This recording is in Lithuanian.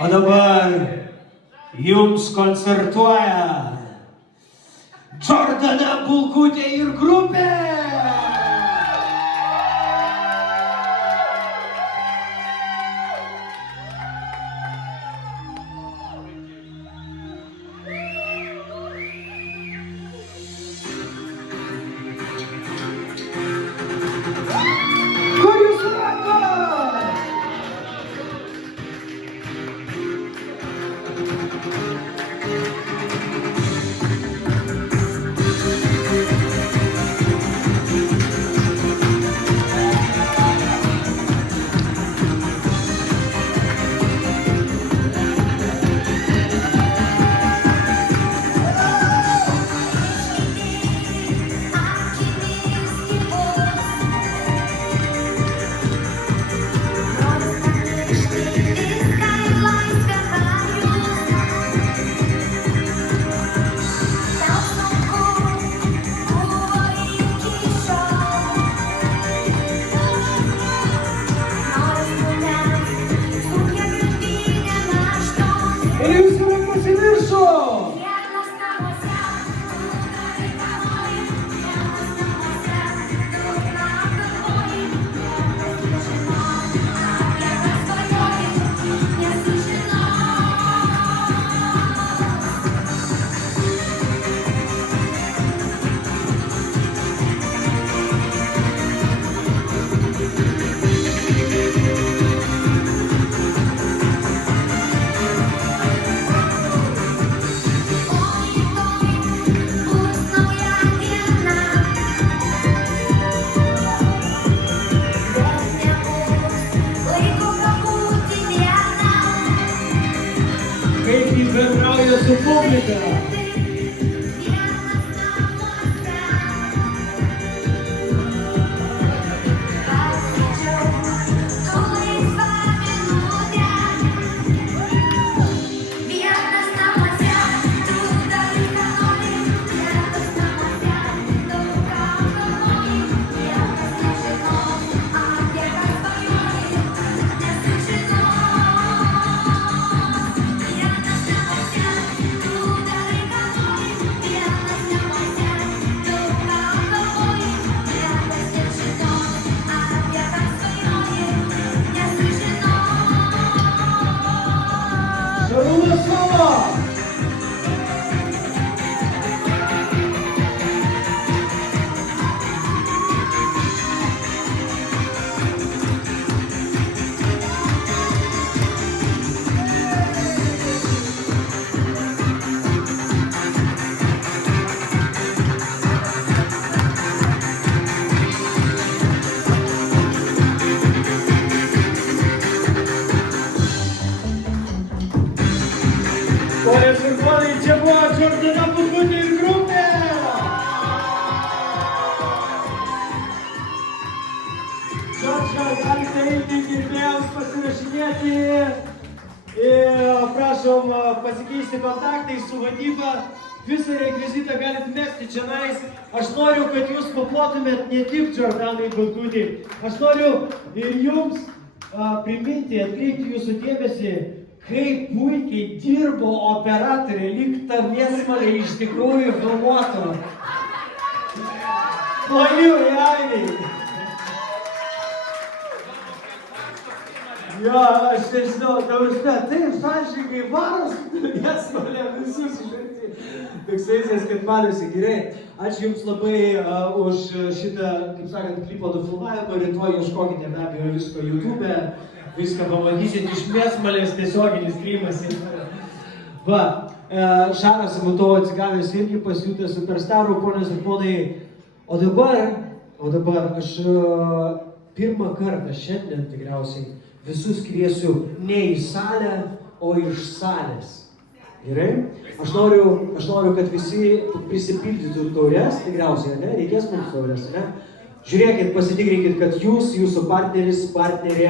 O dabar jums koncertuoja Džordana Bulkutė ir grupė. Kur jūs rankos? Ir jūs rankos į viršų! Kaip jis bendrauja su publika. Šarūnas solo! Ponios ir ponai, čia buvo Džordana Bulkutė ir grupė! Džordžą galite eiti gerbėjams pasirašinėti ir prašom pasikeisti kontaktais su vadyba. Visą rekvizitą galite mesti čionais. Aš noriu, kad jūs paplotumėt ne tik Džordanai Bulkutei. Aš noriu ir jums priminti, atkreipti jūsų dėmesį, kaip puikiai dirbo operatorė, lyg ta mėsmalė iš tikrųjų filmuotų. Plojų, Ainiai! Jo, aš nežinau, taip sąžininkai varos, mėsmalė visus išarti. Fiksaisiais, kad matosi gerai. Ačiū Jums labai už šitą, kaip sakant, klipo nufilmavimą. Rytoj ieškokite be abejo visko YouTube. Viską pamatysit iš mėsmalės tiesioginis streamas. Va, Šaras būtų atsigavęs irgi pasiūtė superstarų, ponios ir ponai. O dabar aš pirmą kartą šiandien tikriausiai visus kviesiu ne į salę, o iš salės. Gerai? Aš noriu, kad visi prisipildytų taures, tikriausiai, ne? Reikės mums taures, ne? Žiūrėkit, pasitikrinkit, kad jūs, jūsų partneris, partnerė